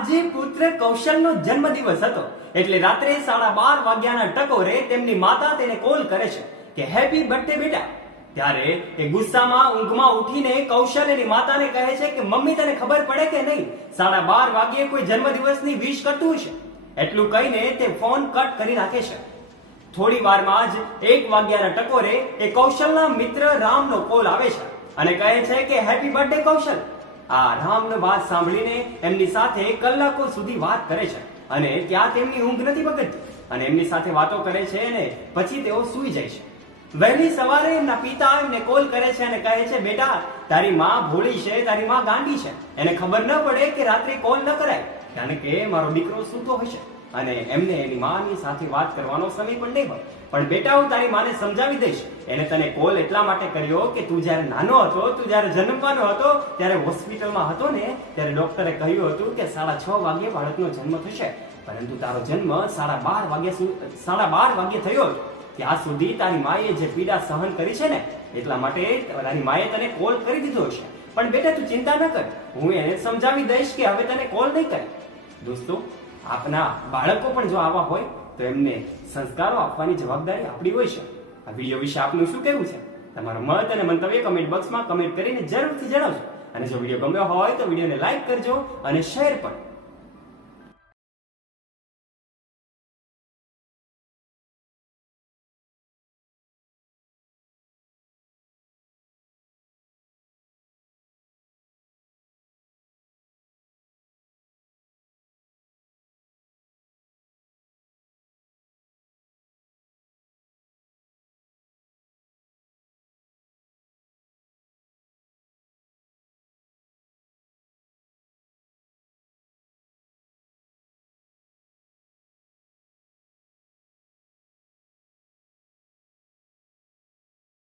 આજે પુત્ર કૌશલનો જન્મદિવસ હતો એટલે રાત્રે 12:30 વાગ્યાના ટકોરે તેમની માતા તેને કોલ કરે છે કે હેપી બર્થડે બેટા। ત્યારે એ ગુસ્સામાં ઊંઘમાં ઉઠીને કૌશલ એની માતાને કહે છે કે મમ્મી તને ખબર પડે કે નહીં 12:30 વાગ્યે કોઈ જન્મદિવસની વિશ કરતું હશે। એટલું કહીને તે ફોન કટ કરી નાખે છે। થોડી વારમાં જ 1 વાગ્યાના ટકોરે એ કૌશલના મિત્ર રામનો કોલ આવે છે અને કહે છે કે હેપી બર્થડે કૌશલ। આ રામનો વાત સાંભળીને એમની સાથે કલાકો સુધી વાત કરે છે અને ત્યાં તેમની ઊંઘ નથી બગડતી અને એમની સાથે વાતો કરે છે અને પછી તેઓ સૂઈ જાય છે। વહેલી સવારે એમના પિતા એમને કોલ કરે છે અને કહે છે બેટા તારી માં ભોળી છે, તારી માં ગાંડી છે, એને ખબર ન પડે કે રાત્રે કોલ ન કરાય કારણ કે મારો દીકરો સૂતો હશે અને એમને એની માની સાથે વાત કરવાનો સમય પણ નહીં હોય। પણ બેટા હું તારી માને સમજાવી દઈશ, એને તને કોલ એટલા માટે કર્યો કે તું જ્યારે નાનો હતો, તું જ્યારે જન્મવાનો હતો ત્યારે હોસ્પિટલમાં હતો ને ત્યારે ડોક્ટરે કહ્યું હતું કે 6:30 વાગ્યે બાળકનો જન્મ થશે, પરંતુ તારો જન્મ 12:30 વાગ્યે થયો હતો। ત્યાં સુધી તારી માએ જે પીડા સહન કરી છે ને એટલા માટે તારી માએ તને કોલ કરી દીધો હશે। પણ બેટા તું ચિંતા ન કર, હું એને સમજાવી દઈશ કે હવે તને કોલ નહીં કરે। દોસ્તો, આપના બાળકો પણ જો આવા હોય તો એમને સંસ્કારો આપવાની જવાબદારી આપણી હોય છે। આ વિડીયો વિશે આપનું શું કહેવું છે? તમારો મત અને મંતવ્ય કમેન્ટ બોક્સમાં કમેન્ટ કરીને જરૂરથી જણાવજો અને જો વિડીયો ગમ્યો હોય તો વિડીયોને લાઈક કરજો અને શેર પણ।